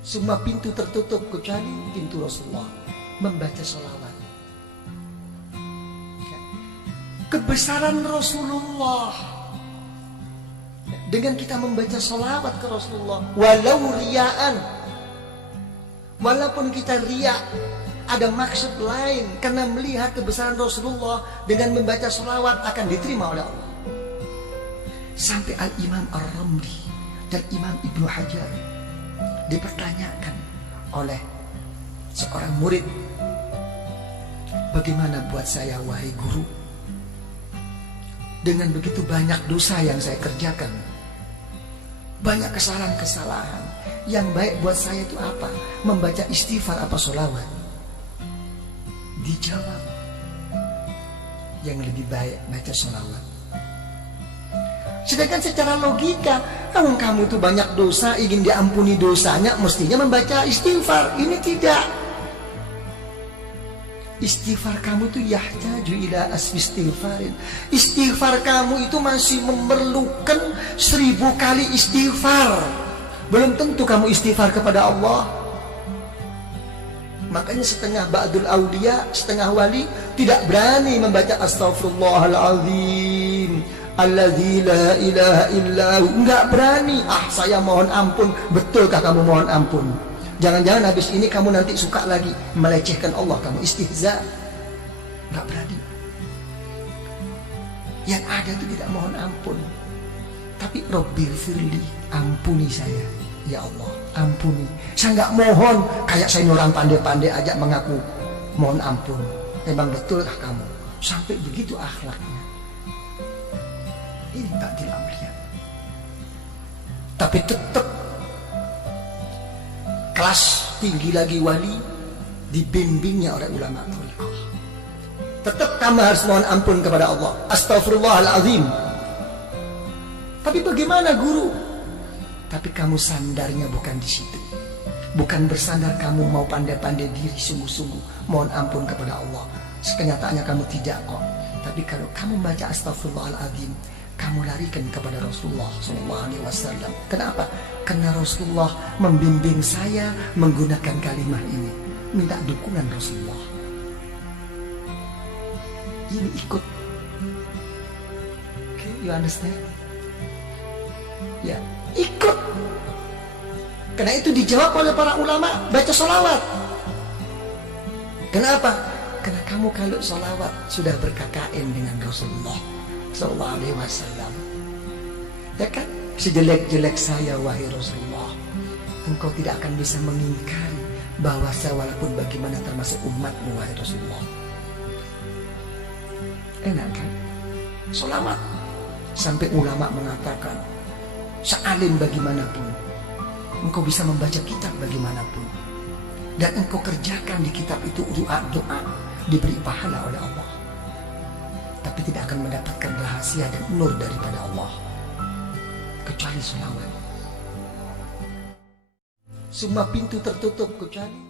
Semua pintu tertutup kecuali pintu Rasulullah, membaca sholawat. Kebesaran Rasulullah dengan kita membaca sholawat ke Rasulullah, walau riaan, walaupun kita riak, ada maksud lain, karena melihat kebesaran Rasulullah dengan membaca sholawat akan diterima oleh Allah. Sampai Al-Imam Ar-Ramli dan Imam Ibnu Hajar dipertanyakan oleh seorang murid, bagaimana buat saya wahai guru, dengan begitu banyak dosa yang saya kerjakan, banyak kesalahan-kesalahan, yang baik buat saya itu apa? Membaca istighfar apa sholawat? Dijawab, yang lebih baik baca sholawat. Sedangkan secara logika, kalau kamu itu banyak dosa, ingin diampuni dosanya, mestinya membaca istighfar. Ini tidak. Istighfar kamu itu yahtaju ila asfi istighfarin. Istighfar kamu itu masih memerlukan 1000 kali istighfar. Belum tentu kamu istighfar kepada Allah. Makanya setengah ba'dul awliya, setengah wali tidak berani membaca astaghfirullahaladzim alladzi la ilaha illahu. Enggak berani. Saya mohon ampun. Betulkah kamu mohon ampun? Jangan-jangan habis ini kamu nanti suka lagi melecehkan Allah, kamu istihza. Enggak berani. Yang ada itu tidak mohon ampun, tapi Rabbighfirli, ampuni saya ya Allah, ampuni. Saya enggak mohon kayak saya orang pandai-pandai aja mengaku mohon ampun. Memang betulkah kamu sampai begitu akhlaknya? Ini tak dilamlihat. Tapi tetap kelas tinggi lagi wali dibimbingnya oleh ulama thariqah. Tetap kamu harus mohon ampun kepada Allah, astaghfirullahaladzim. Tapi bagaimana guru? Tapi kamu sandarnya bukan di situ. Bukan bersandar kamu mau pandai-pandai diri sungguh-sungguh mohon ampun kepada Allah. Kenyataannya kamu tidak kok. Tapi kalau kamu baca astaghfirullahaladzim, kamu larikan kepada Rasulullah SAW. Kenapa? Karena Rasulullah membimbing saya menggunakan kalimat ini. Minta dukungan Rasulullah. Ini ikut. Okay, you understand? Ya, ikut. Karena itu dijawab oleh para ulama, baca sholawat. Kenapa? Karena kamu kalau sholawat sudah berKKN dengan Rasulullah SAW. Ya kan? Sejelek-jelek saya wahai Rasulullah, engkau tidak akan bisa mengingkari bahwa saya walaupun bagaimana termasuk umatmu wahai Rasulullah. Enak kan? Sholawat. Sampai ulama mengatakan, sealim bagaimanapun, engkau bisa membaca kitab bagaimanapun, dan engkau kerjakan di kitab itu doa-doa, diberi pahala oleh Allah, tapi tidak akan mendapatkan rahasia dan nur daripada Allah kecuali sholawat. Semua pintu tertutup kecuali